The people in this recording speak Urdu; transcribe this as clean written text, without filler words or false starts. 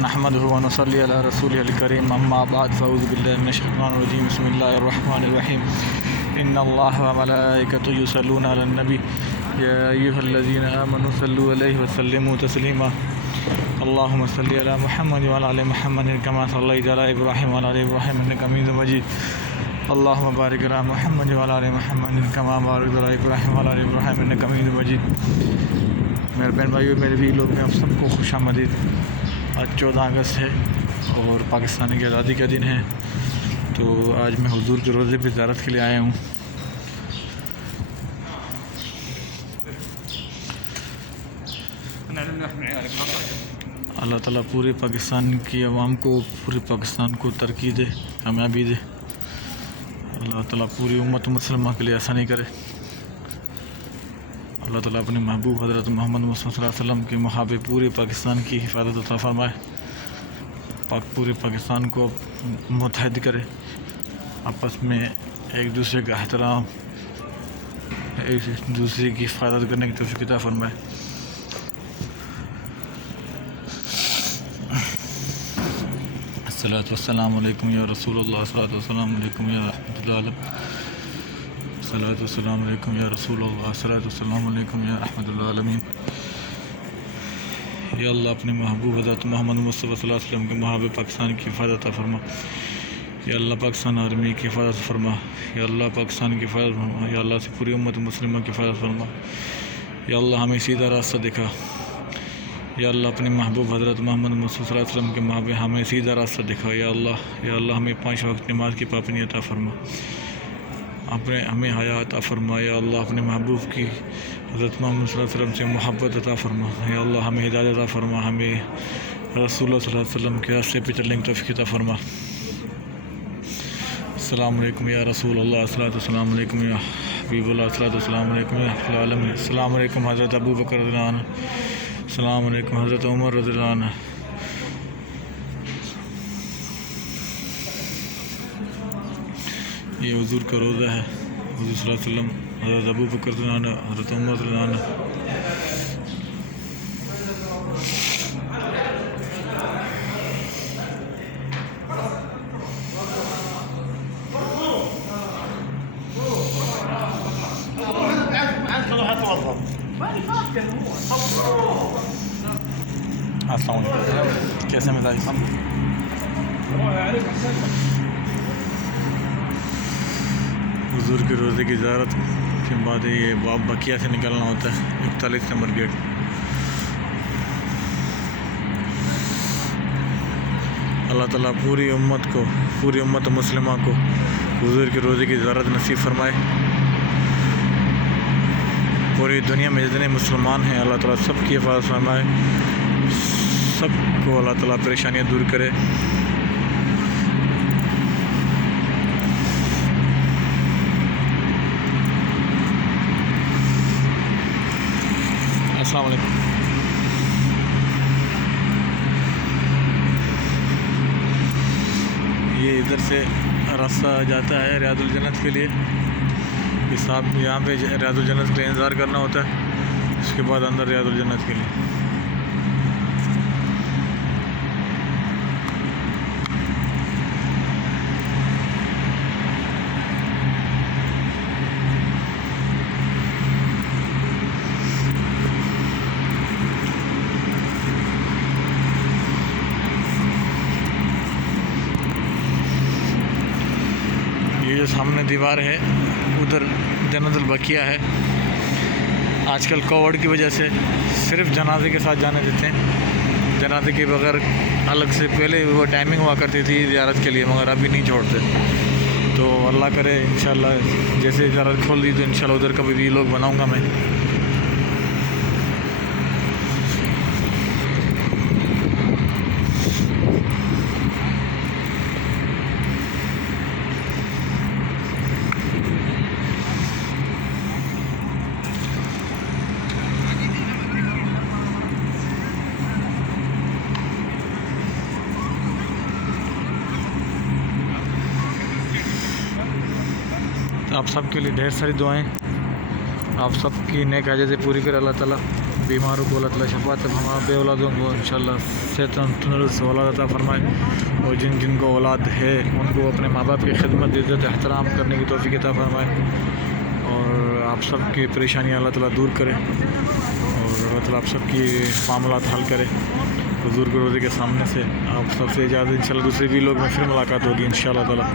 نحمده ونصلي على رسوله الكريم اما بعد فاعوذ بالله من الشيطان الرجيم بسم الله الرحمن الرحيم ان الله وملائكته يصلون على النبي يا ايها الذين امنوا صلوا عليه وسلموا تسليما اللهم صل على محمد وعلى ال محمد كما صليت على ابراهيم وعلى ال ابراهيم انك حميد مجيد اللهم بارك على محمد وعلى ال محمد كما باركت على ابراهيم وعلى ال ابراهيم انك حميد مجيد. میرے بہن بھائیو میرے بھی لوگ ہیں، آپ سب کو خوش آمدید. آج 14 اگست ہے اور پاکستان کی آزادی کا دن ہے، تو آج میں حضور کے روضے پہ زیارت کے لیے آیا ہوں. اللہ تعالیٰ پورے پاکستان کی عوام کو، پورے پاکستان کو ترقی دے، کامیابی دے. اللہ تعالیٰ پوری امت مسلمہ کے لیے آسانی کرے. اللہ تعالیٰ اپنے محبوب حضرت محمد مصطفیٰ صلی اللہ علیہ وسلم کے محابے پورے پاکستان کی حفاظت عطا فرمائے. پورے پاکستان کو متحد کرے، آپس میں ایک دوسرے کا احترام، ایک دوسرے کی حفاظت کرنے کی توفیق عطا فرمائے. الصلاۃ والسلام علیکم یا رسول اللہ، الصلاۃ والسلام علیکم یا رحمۃ اللہ، الصلاۃ والسلام علیکم یا رسول اللہ، الصلاۃ والسلام علیکم یا رحمۃ العالمین. یا اللہ اپنے محبوب حضرت محمد مصطفیٰ صلی اللہ علیہ وسلم کے محابے پاکستان کی حفاظت فرما. یا اللہ پاکستان آرمی کی حفاظت فرما. یا اللہ پاکستان کی حفاظت فرما. یا اللہ سے پوری امت مسلمہ کی حفاظت فرما. یا اللہ ہمیں سیدھا راستہ دکھا. یا اللہ اپنے محبوب حضرت محمد مصطفیٰ صلی اللہ علیہ وسلم کے محابے ہمیں سیدھا راستہ دکھا. یا اللہ ہمیں 5 وقت نماز کی پابندی عطا فرما. ہمیں حیا عطا فرما. یا اللہ اپنے محبوب کی حضرت محمد صلی اللہ علیہ وسلم سے محبت عطا فرما. یا اللہ ہمیں ہدایت عطا فرما. ہمیں رسول اللہ صلی اللہ علیہ وسلم کے راستے پہ چلنے کی توفیق عطا فرما. السلام علیکم یا رسول اللہ، الصلاۃ والسلام علیکم یا حبیب اللہ، الصلاۃ والسلام علیکم یا رحمۃ العالمین. السلام علیکم حضرت ابو بکر رضی اللہ عنہ، السلام علیکم حضرت عمر رضی اللہ عنہ. یہ حضور کا روضہ ہے، حضور صلی اللہ علیہ وسلم، حضرت ابو بکر رضی اللہ عنہ، حضرت عمر رضی اللہ عنہ. السلام علیکم، کیسے مزاج صاحب؟ حضور کے روزے کی زیارت کے بعد یہ باب بقیہ سے نکلنا ہوتا ہے، 41 نمبر گیٹ. اللہ تعالیٰ پوری امت مسلمہ کو حضور کے روزے کی زیارت نصیب فرمائے. پوری دنیا میں جتنے مسلمان ہیں اللہ تعالیٰ سب کی حفاظت فرمائے، سب کو اللہ تعالیٰ پریشانیاں دور کرے. السلام علیکم. یہ ادھر سے راستہ جاتا ہے ریاض الجنت کے لیے. صاحب یہاں پہ ریاض الجنت کے لیے انتظار کرنا ہوتا ہے، اس کے بعد اندر ریاض الجنت کے لیے. یہ جو سامنے دیوار ہے ادھر جنت البقیہ ہے. آج کل کووڈ کی وجہ سے صرف جنازے کے ساتھ جانے دیتے ہیں، جنازے کے بغیر الگ سے پہلے وہ ٹائمنگ ہوا کرتی تھی زیارت کے لیے، مگر ابھی نہیں چھوڑتے. تو اللہ کرے انشاءاللہ جیسے زیارت کھول دی تو انشاءاللہ ادھر کبھی بھی لوگ بناؤں گا میں. آپ سب کے لیے ڈھیر ساری دعائیں، آپ سب کی نیک حاجتیں پوری کرے اللہ تعالیٰ. بیماروں کو اللہ تعالیٰ شفاعت فرمائے، بے اولادوں کو انشاءاللہ صحت تندرست اولاد عطا فرمائے، اور جن کو اولاد ہے ان کو اپنے ماں باپ کی خدمت عزت احترام کرنے کی توفیق عطا فرمائے، اور آپ سب کی پریشانیاں اللہ تعالیٰ دور کرے، اور اللہ تعالیٰ آپ سب کی معاملات حل کرے۔ حضور کے روضے کے سامنے سے آپ سب سے اجازت، انشاءاللہ دوسرے بھی لوگ میں پھر ملاقات ہوگی انشاءاللہ تعالیٰ۔